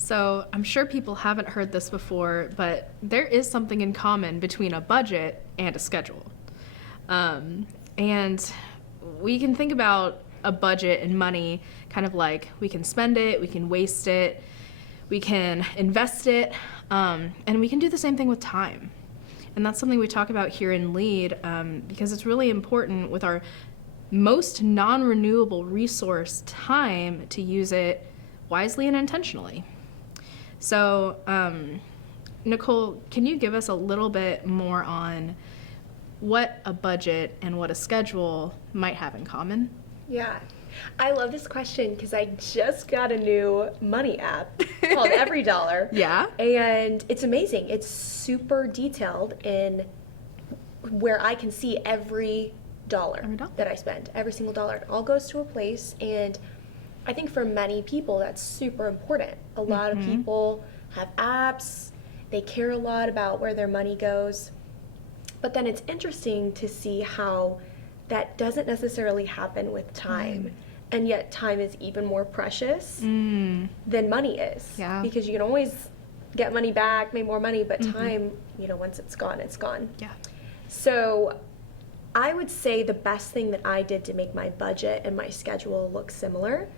So I'm sure people haven't heard this before, but there is something in common between a budget and a schedule. And we can think about a budget and money kind of like we can spend it, we can waste it, we can invest it, and we can do the same thing with time. And that's something we talk about here in LEAD because it's really important with our most non-renewable resource, time, to use it wisely and intentionally. So, Nicole, can you give us a little bit more on what a budget and what a schedule might have in common? Yeah, I love this question because I just got a new money app called Every Dollar. Yeah? And it's amazing. It's super detailed in where I can see every dollar that I spend, every single dollar. It all goes to a place, and I think for many people that's super important. A lot of people have apps, they care a lot about where their money goes, but then it's interesting to see how that doesn't necessarily happen with time, and yet time is even more precious than money is. Yeah. Because you can always get money back, make more money, but time, once it's gone, it's gone. Yeah. So I would say the best thing that I did to make my budget and my schedule look similar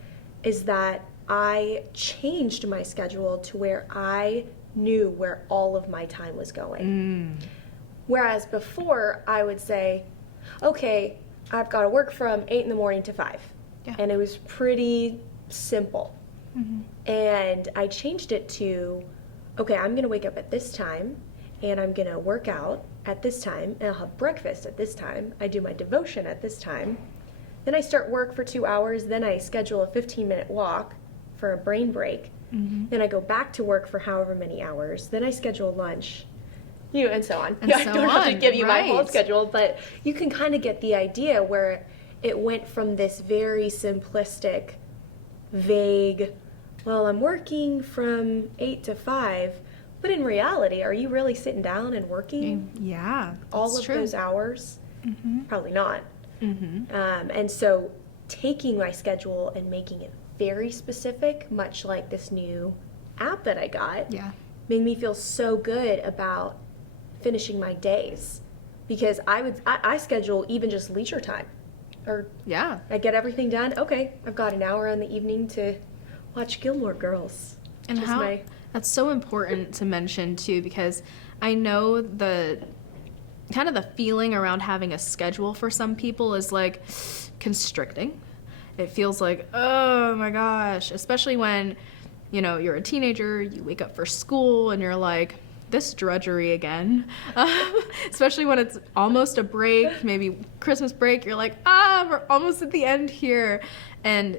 is that I changed my schedule to where I knew where all of my time was going. Whereas before, I would say, okay, I've got to work from 8 in the morning to 5. Yeah. And it was pretty simple. And I changed it to, okay, I'm going to wake up at this time, and I'm going to work out at this time, and I'll have breakfast at this time. I do my devotion at this time. Then I start work for 2 hours. Then I schedule a 15-minute walk for a brain break. Then I go back to work for however many hours. Then I schedule lunch, and so on. And I so don't have to on, give you my whole right. schedule, but you can kind of get the idea where it went from this very simplistic, vague, well, I'm working from 8 to 5, but in reality, are you really sitting down and working Yeah, all that's of true. those hours? Probably not. And so taking my schedule and making it very specific, much like this new app that I got, Yeah. made me feel so good about finishing my days, because I schedule even just leisure time, or Yeah. I get everything done. Okay, I've got an hour in the evening to watch Gilmore Girls. And Just how that's so important to mention too, because I know the kind of the feeling around having a schedule for some people is like constricting. It feels like, oh my gosh, especially when, you're a teenager, you wake up for school and you're like, this drudgery again. Especially when it's almost a break, maybe Christmas break, you're like, we're almost at the end here. And,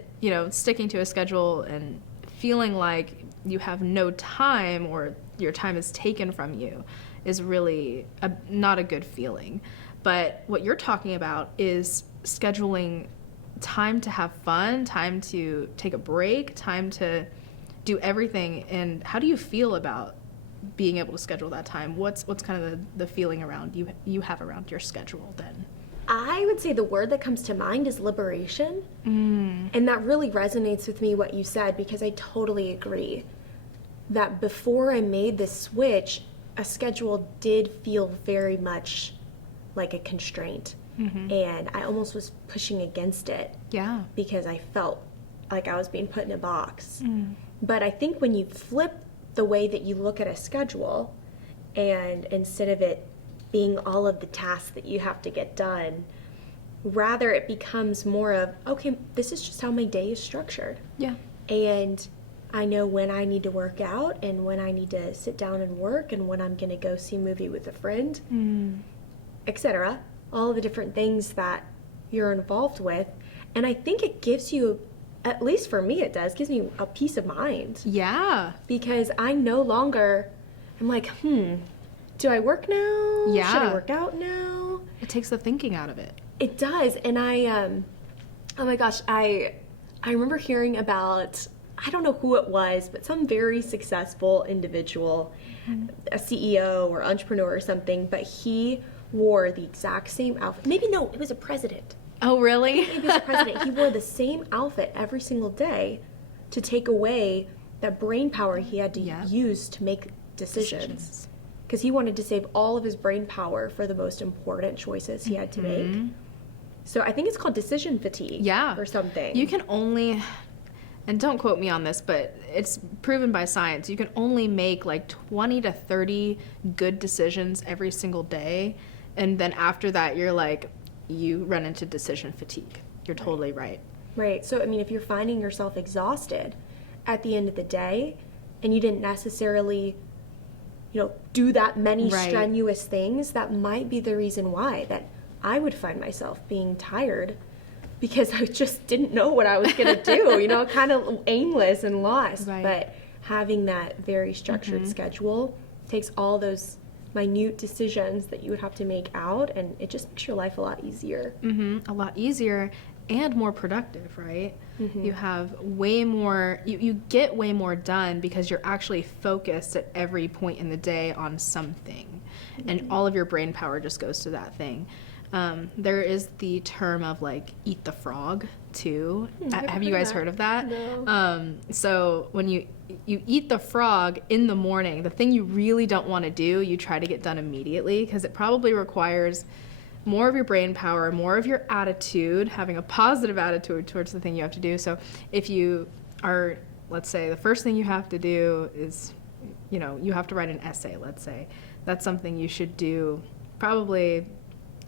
sticking to a schedule and feeling like you have no time or your time is taken from you is really not a good feeling. But what you're talking about is scheduling time to have fun, time to take a break, time to do everything. And how do you feel about being able to schedule that time? What's kind of the feeling around you have around your schedule then? I would say the word that comes to mind is liberation. And that really resonates with me, what you said, because I totally agree that before I made this switch, a schedule did feel very much like a constraint. And I almost was pushing against it. Yeah. Because I felt like I was being put in a box. But I think when you flip the way that you look at a schedule, and instead of it being all of the tasks that you have to get done, rather it becomes more of, okay, this is just how my day is structured. Yeah. And I know when I need to work out and when I need to sit down and work and when I'm going to go see a movie with a friend, etc. All the different things that you're involved with. And I think it gives you, at least for me it does, gives me a peace of mind. Yeah. Because I no longer am like, do I work now? Yeah. Should I work out now? It takes the thinking out of it. It does. And oh my gosh, I remember hearing about, I don't know who it was, but some very successful individual, a CEO or entrepreneur or something, but he wore the exact same outfit. Maybe no, it was a president. Oh, really? Maybe it was a president. He wore the same outfit every single day to take away that brain power he had to use to make decisions. Because he wanted to save all of his brain power for the most important choices he had to make. So I think it's called decision fatigue or something. You can only, and don't quote me on this, but it's proven by science, you can only make like 20 to 30 good decisions every single day. And then after that, you're like, you run into decision fatigue. You're totally right. Right. So, I mean, if you're finding yourself exhausted at the end of the day and you didn't necessarily, do that many strenuous things, that might be the reason why that I would find myself being tired because I just didn't know what I was going to do, kind of aimless and lost. Right. But having that very structured schedule takes all those minute decisions that you would have to make out, and it just makes your life a lot easier. A lot easier and more productive, right? You have way more, you get way more done because you're actually focused at every point in the day on something, and all of your brain power just goes to that thing. There is the term of like eat the frog too. Have you guys heard of that? No. So when you eat the frog in the morning, the thing you really don't want to do, you try to get done immediately because it probably requires more of your brain power, more of your attitude, having a positive attitude towards the thing you have to do. So if you are, let's say, the first thing you have to do is, you have to write an essay, let's say. That's something you should do probably,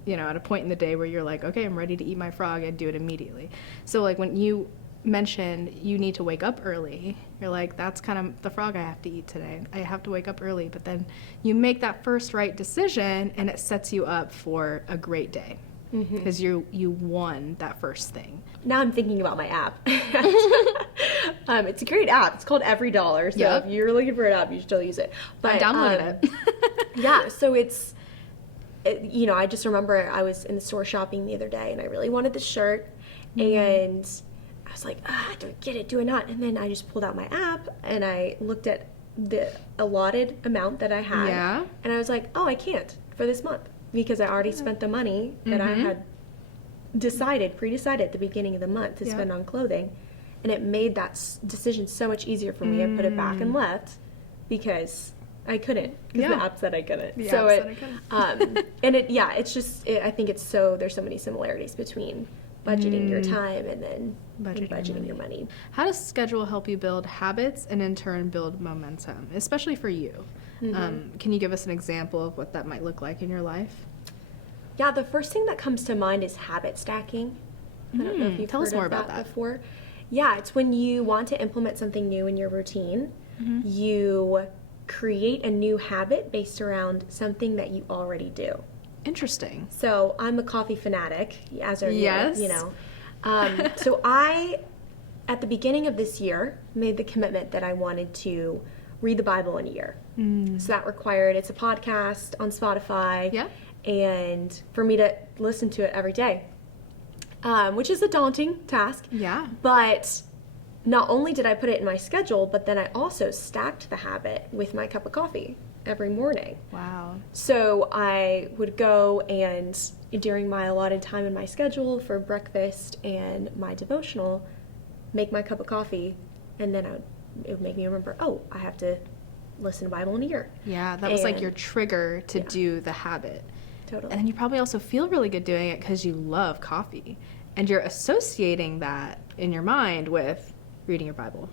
at a point in the day where you're like, okay, I'm ready to eat my frog, I'd do it immediately. So like when you mentioned you need to wake up early, you're like, that's kind of the frog I have to eat today. I have to wake up early, but then you make that first right decision and it sets you up for a great day because you won that first thing. Now I'm thinking about my app. It's a great app. It's called EveryDollar. So if you're looking for an app, you should still use it. But I downloaded it. Yeah, so I just remember I was in the store shopping the other day and I really wanted this shirt and I was like, do I get it? Do I not? And then I just pulled out my app and I looked at the allotted amount that I had. Yeah. And I was like, oh, I can't for this month because I already spent the money that I had pre-decided at the beginning of the month to spend on clothing. And it made that decision so much easier for me. I put it back and left because I couldn't. Because the app said I couldn't. It's just, I think there's so many similarities between budgeting your time and then budgeting your money. How does schedule help you build habits and in turn build momentum, especially for you? Can you give us an example of what that might look like in your life? Yeah, the first thing that comes to mind is habit stacking. I don't know if you've heard of that before. Yeah, it's when you want to implement something new in your routine, you create a new habit based around something that you already do. Interesting. So I'm a coffee fanatic, as are you. So I, at the beginning of this year, made the commitment that I wanted to read the Bible in a year. So that required, it's a podcast on Spotify, and for me to listen to it every day, which is a daunting task. Yeah. But not only did I put it in my schedule, but then I also stacked the habit with my cup of coffee every morning. Wow. So I would go and during my allotted time in my schedule for breakfast and my devotional, make my cup of coffee, and then it would make me remember, I have to listen to Bible in a year. Yeah, that was like your trigger to do the habit. Totally. And then you probably also feel really good doing it because you love coffee. And you're associating that in your mind with reading your Bible.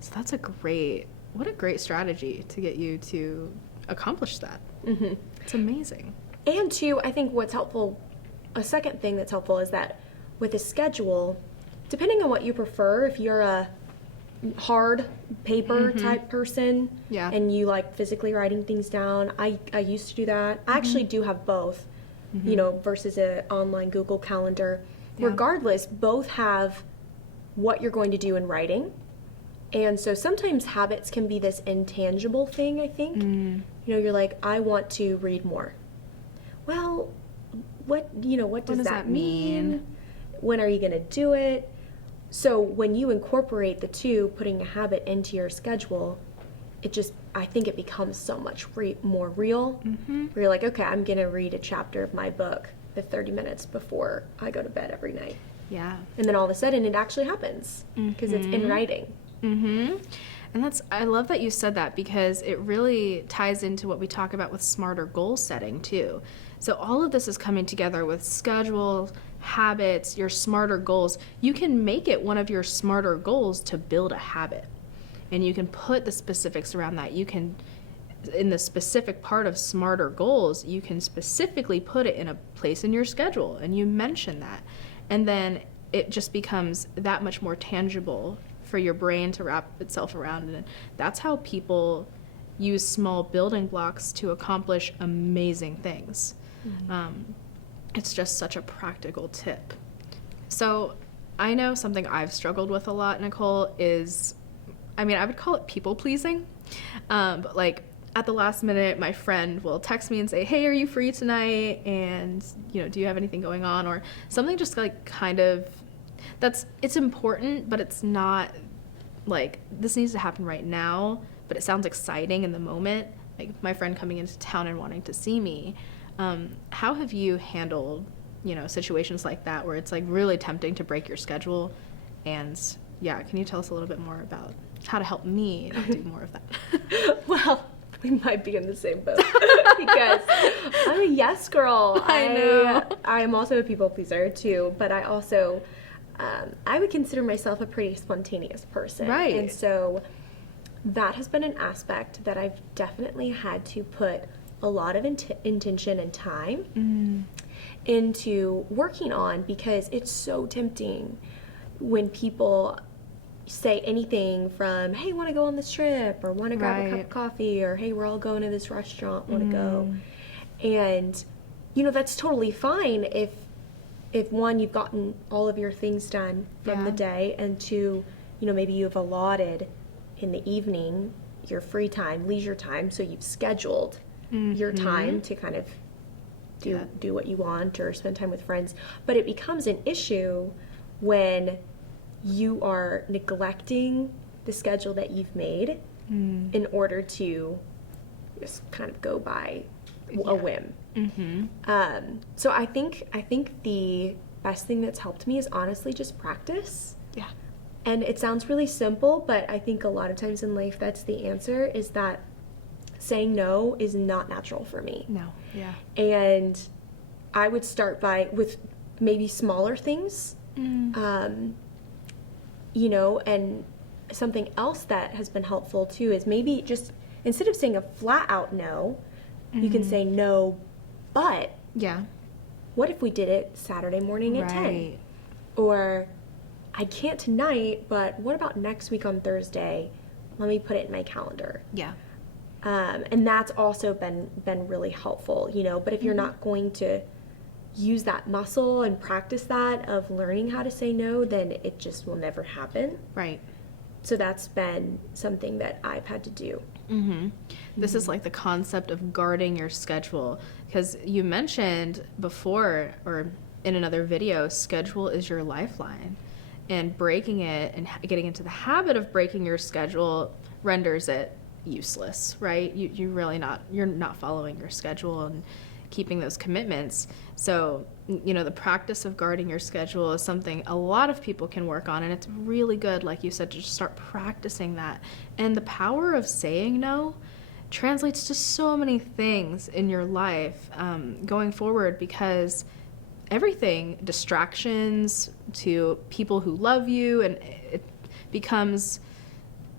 So that's what a great strategy to get you to accomplish that. It's amazing. And two, I think a second thing that's helpful is that with a schedule, depending on what you prefer, if you're a hard paper type person and you like physically writing things down, I used to do that. I actually do have both, versus an online Google Calendar. Regardless, both have what you're going to do in writing. And so sometimes habits can be this intangible thing, I think. You're like, I want to read more. Well, what does that mean? When are you going to do it? So when you incorporate the two, putting a habit into your schedule, I think it becomes so much more real. Where you're like, okay, I'm going to read a chapter of my book for 30 minutes before I go to bed every night. Yeah. And then all of a sudden it actually happens because it's in writing. And I love that you said that, because it really ties into what we talk about with smarter goal setting too. So all of this is coming together with schedule, habits, your smarter goals. You can make it one of your smarter goals to build a habit. And you can put the specifics around that. You can, in the specific part of smarter goals, you can specifically put it in a place in your schedule, and you mention that. And then it just becomes that much more tangible for your brain to wrap itself around. And that's how people use small building blocks to accomplish amazing things. It's just such a practical tip. So I know something I've struggled with a lot, Nicole, is, I would call it people pleasing. But like at the last minute, my friend will text me and say, hey, are you free tonight? And, do you have anything going on? Or something just like kind of, it's important, but it's not like this needs to happen right now, but it sounds exciting in the moment. Like my friend coming into town and wanting to see me. How have you handled, situations like that where it's like really tempting to break your schedule? And yeah, can you tell us a little bit more about how to help me not do more of that? Well, we might be in the same boat because I'm a yes girl. I know. I'm also a people pleaser too, but I also, I would consider myself a pretty spontaneous person. Right. And so that has been an aspect that I've definitely had to put a lot of intention and time into working on, because it's so tempting when people say anything from, hey, want to go on this trip, or want to grab a cup of coffee, or hey, we're all going to this restaurant, want to go. And that's totally fine if one, you've gotten all of your things done from the day, and two, maybe you've allotted in the evening your free time, leisure time, so you've scheduled your time to kind of do what you want or spend time with friends. But it becomes an issue when you are neglecting the schedule that you've made in order to just kind of go by a whim. So I think the best thing that's helped me is honestly just practice. Yeah. And it sounds really simple, but I think a lot of times in life that's the answer, is that saying no is not natural for me. No. Yeah. And I would start with maybe smaller things. And something else that has been helpful too is maybe just, instead of saying a flat out no, you can say no, but what if we did it Saturday morning at 10? Or I can't tonight, but what about next week on Thursday? Let me put it in my calendar. Yeah. And that's also been really helpful, but if you're not going to use that muscle and practice that of learning how to say no, then it just will never happen. Right. So that's been something that I've had to do. This is like the concept of guarding your schedule, because you mentioned before, or in another video, schedule is your lifeline, and breaking it and getting into the habit of breaking your schedule renders it useless, right? You're not following your schedule and keeping those commitments. So, the practice of guarding your schedule is something a lot of people can work on, and it's really good, like you said, to just start practicing that. And the power of saying no translates to so many things in your life going forward, because everything, distractions to people who love you, and it becomes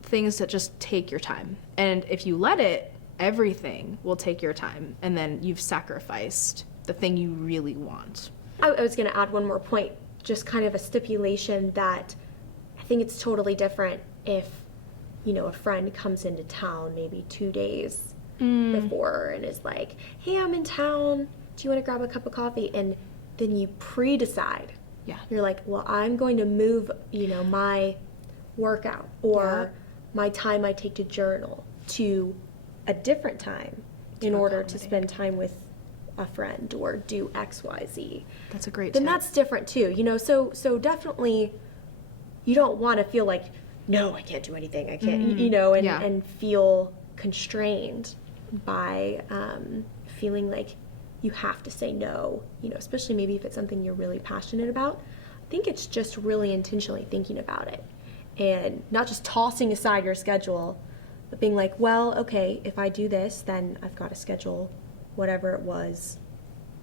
things that just take your time. And if you let it, everything will take your time, and then you've sacrificed the thing you really want. I was going to add one more point, just kind of a stipulation that I think it's totally different if, a friend comes into town maybe 2 days before and is like, hey, I'm in town, do you want to grab a cup of coffee? And then you pre-decide. Yeah. You're like, well, I'm going to move, my workout or my time I take to journal to a different time in order to spend time with a friend or do X, Y, Z. That's a great Then tip. that's different too, so definitely you don't want to feel like, no, I can't do anything, I can't, and feel constrained by feeling like you have to say no, especially maybe if it's something you're really passionate about. I think it's just really intentionally thinking about it and not just tossing aside your schedule, but being like, well, okay, if I do this, then I've got to schedule whatever it was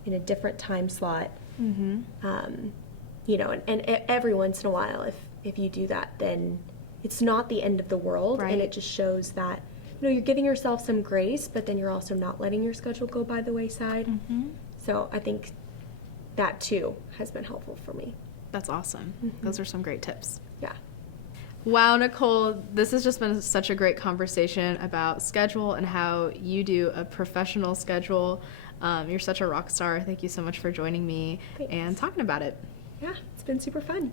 in a different time slot. You know, and every once in a while, if you do that, then it's not the end of the world, Right. and it just shows that, you know, you're giving yourself some grace, but then you're also not letting your schedule go by the wayside. So I think that too has been helpful for me. That's awesome. Those are some great tips. Yeah. Wow, Nicole, this has just been such a great conversation about schedule and how you do a professional schedule. You're such a rock star. Thank you so much for joining me Thanks. and talking about it. Yeah, it's been super fun.